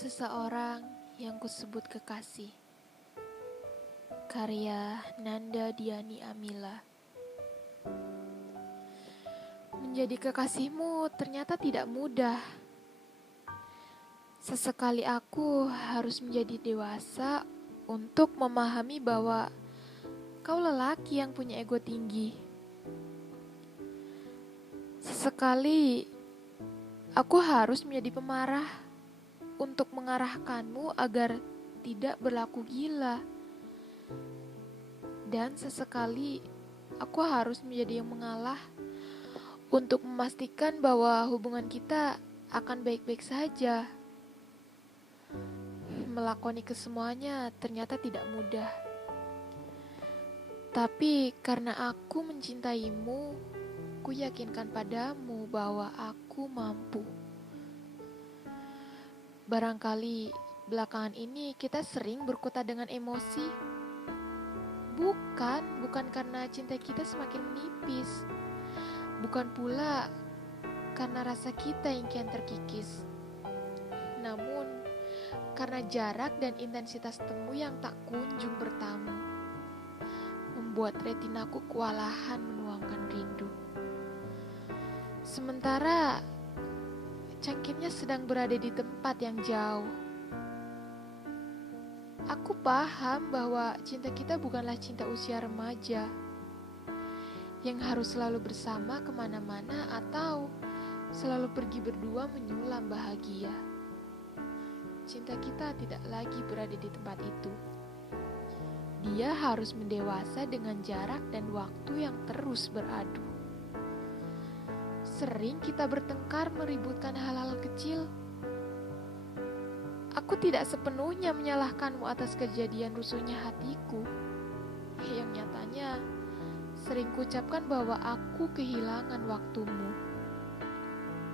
Seseorang yang kusebut kekasih. Karya Nanda Diani Amila. Menjadi kekasihmu ternyata tidak mudah. Sesekali aku harus menjadi dewasa untuk memahami bahwa kau lelaki yang punya ego tinggi. Sesekali aku harus menjadi pemarah untuk mengarahkanmu agar tidak berlaku gila. Dan sesekali aku harus menjadi yang mengalah untuk memastikan bahwa hubungan kita akan baik-baik saja. Melakoni kesemuanya ternyata tidak mudah. Tapi karena aku mencintaimu, ku yakinkan padamu bahwa aku mampu. Barangkali belakangan ini kita sering berkutat dengan emosi. Bukan karena cinta kita semakin menipis. Bukan pula karena rasa kita yang kian terkikis. Namun, karena jarak dan intensitas temu yang tak kunjung bertamu, membuat retinaku kewalahan menuangkan rindu. Sementara cangkirnya sedang berada di tempat yang jauh. Aku paham bahwa cinta kita bukanlah cinta usia remaja yang harus selalu bersama kemana-mana atau selalu pergi berdua menyulam bahagia. Cinta kita tidak lagi berada di tempat itu. Dia harus mendewasa dengan jarak dan waktu yang terus beradu. Sering kita bertengkar meributkan hal-hal kecil. Aku tidak sepenuhnya menyalahkanmu atas kejadian rusuhnya hatiku. Yang nyatanya sering kuucapkan bahwa aku kehilangan waktumu.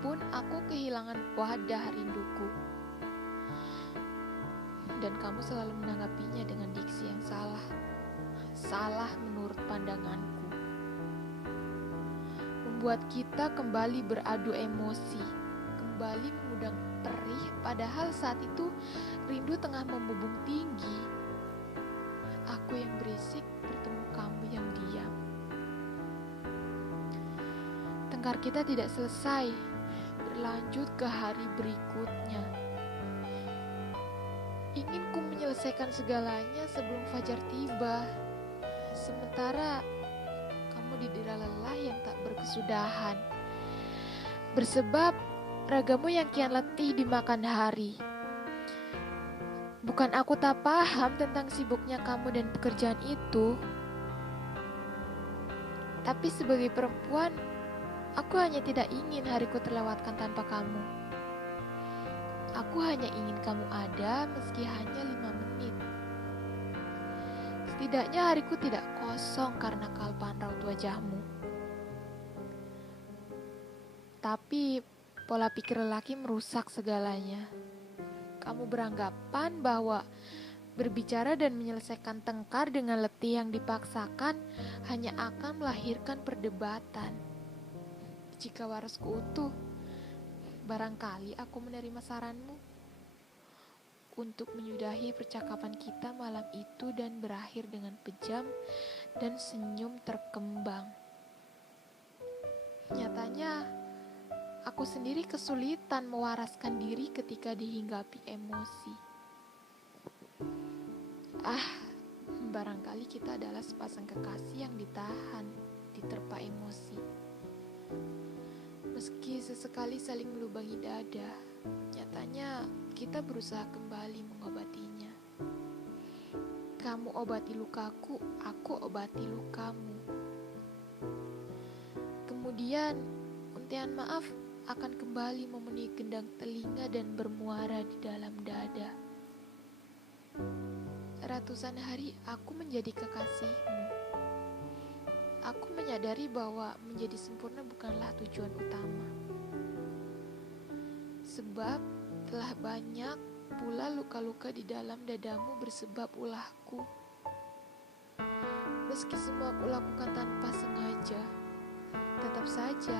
Pun aku kehilangan wadah rinduku. Dan kamu selalu menanggapinya dengan diksi yang salah. Salah menurut pandanganku. Membuat kita kembali beradu emosi, kembali mengundang perih, padahal saat itu rindu tengah membubung tinggi. Aku yang berisik bertemu kamu yang diam. Tengkar kita tidak selesai, berlanjut ke hari berikutnya. Ingin ku menyelesaikan segalanya sebelum fajar tiba. Sementara kamu didera lelah yang tak berkesudahan. Bersebab ragamu yang kian letih dimakan hari. Bukan aku tak paham tentang sibuknya kamu dan pekerjaan itu. Tapi sebagai perempuan, aku hanya tidak ingin hariku terlewatkan tanpa kamu. Aku hanya ingin kamu ada meski hanya 5 menit. Setidaknya hariku tidak kosong karena kealpaan raut wajahmu. Tapi pola pikir lelaki merusak segalanya. Kamu beranggapan bahwa berbicara dan menyelesaikan tengkar dengan letih yang dipaksakan hanya akan melahirkan perdebatan. Jika warasku utuh, barangkali aku menerima saranmu untuk menyudahi percakapan kita malam itu dan berakhir dengan pejam dan senyum terkembang. Nyatanya, aku sendiri kesulitan mewaraskan diri ketika dihinggapi emosi. Barangkali kita adalah sepasang kekasih yang ditahan, diterpa emosi. Meski sesekali saling melubangi dada, nyatanya kita berusaha kembali mengobatinya. Kamu obati lukaku, aku obati lukamu. Kemudian, untian maaf akan kembali memenuhi gendang telinga dan bermuara di dalam dada. Ratusan hari aku menjadi kekasihmu. Aku menyadari bahwa menjadi sempurna bukanlah tujuan utama. Sebab telah banyak pula luka-luka di dalam dadamu bersebab ulahku. Meski semua aku lakukan tanpa sengaja, tetap saja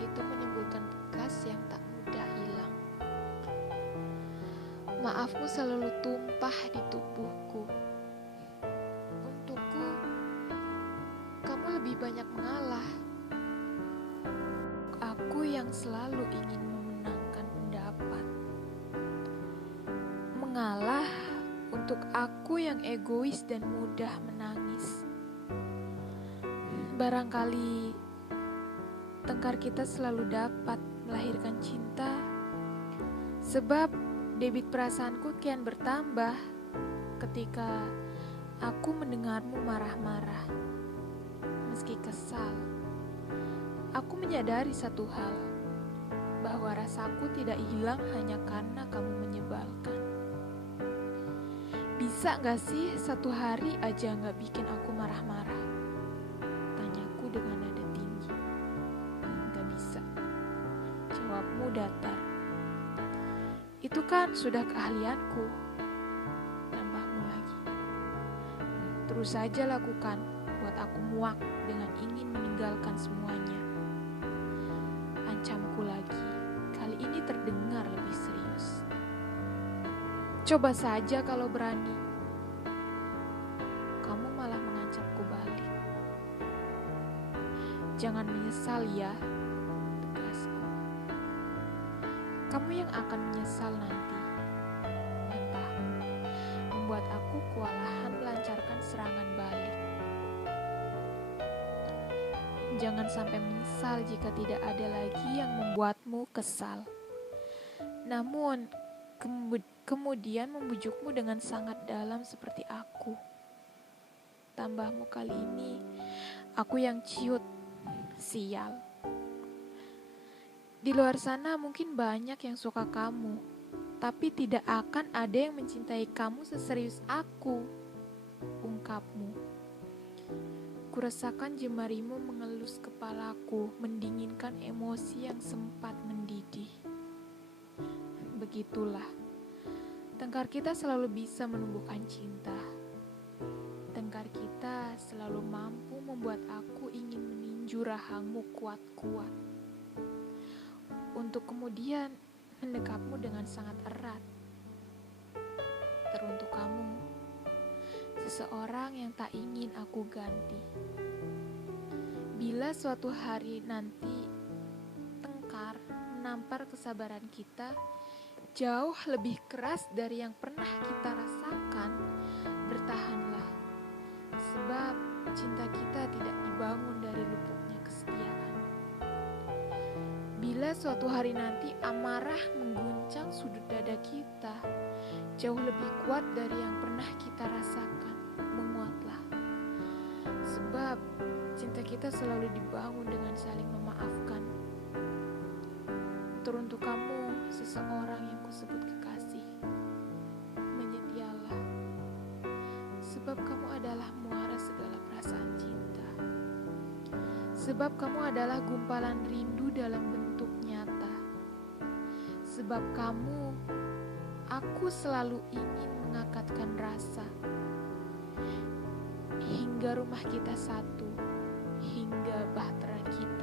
itu menimbulkan bekas yang tak mudah hilang. Maafmu selalu tumpah di tubuhku. Untukku, kamu lebih banyak mengalah. Aku yang selalu ingin memenangkan pendapat. Mengalah untuk aku yang egois dan mudah menangis. Barangkali tengkar kita selalu dapat melahirkan cinta, sebab debit perasaanku kian bertambah ketika aku mendengarmu marah-marah. Meski kesal, aku menyadari satu hal, bahwa rasaku tidak hilang hanya karena kamu menyebalkan. Bisa gak sih satu hari aja gak bikin aku marah-marah? Tanyaku dengan nada tinggi. Gak bisa. Jawabmu datar. Itu kan sudah keahlianku. Tambahmu lagi. Terus saja lakukan, buat aku muak dengan ingin meninggalkan semuanya. Ancamku lagi, kali ini terdengar lebih serius. Coba saja kalau berani. Kamu malah mengancamku balik. Jangan menyesal ya, tegasku. Kamu yang akan menyesal nanti. Entah, membuat aku kewalahan melancarkan serangan balik. Jangan sampai menyesal jika tidak ada lagi yang membuatmu kesal. Namun, kemudian membujukmu dengan sangat dalam seperti aku. Tambahmu kali ini, aku yang ciut, sial. Di luar sana mungkin banyak yang suka kamu, tapi tidak akan ada yang mencintai kamu seserius aku, ungkapmu. Kurasakan jemarimu mengelus kepalaku, mendinginkan emosi yang sempat mendidih. Begitulah, tengkar kita selalu bisa menumbuhkan cinta. Tengkar kita selalu mampu membuat aku ingin meninju rahangmu kuat-kuat. Untuk kemudian mendekapmu dengan sangat erat. Teruntuk kamu, seseorang yang tak ingin aku ganti. Bila suatu hari nanti tengkar menampar kesabaran kita jauh lebih keras dari yang pernah kita rasakan, bertahanlah. Sebab cinta kita tidak dibangun dari luputnya kesetiaan. Bila suatu hari nanti amarah mengguncang sudut dada kita jauh lebih kuat dari yang pernah kita rasakan, menguatlah. Sebab cinta kita selalu dibangun dengan saling memaafkan. Teruntuk kamu, seseorang yang kusebut kekasih, menyetialah. Sebab kamu adalah muara segala perasaan cinta. Sebab kamu adalah gumpalan rindu dalam bentuk nyata. Sebab kamu, aku selalu ingin mengakatkan rasa. Hingga rumah kita satu, hingga bahtera kita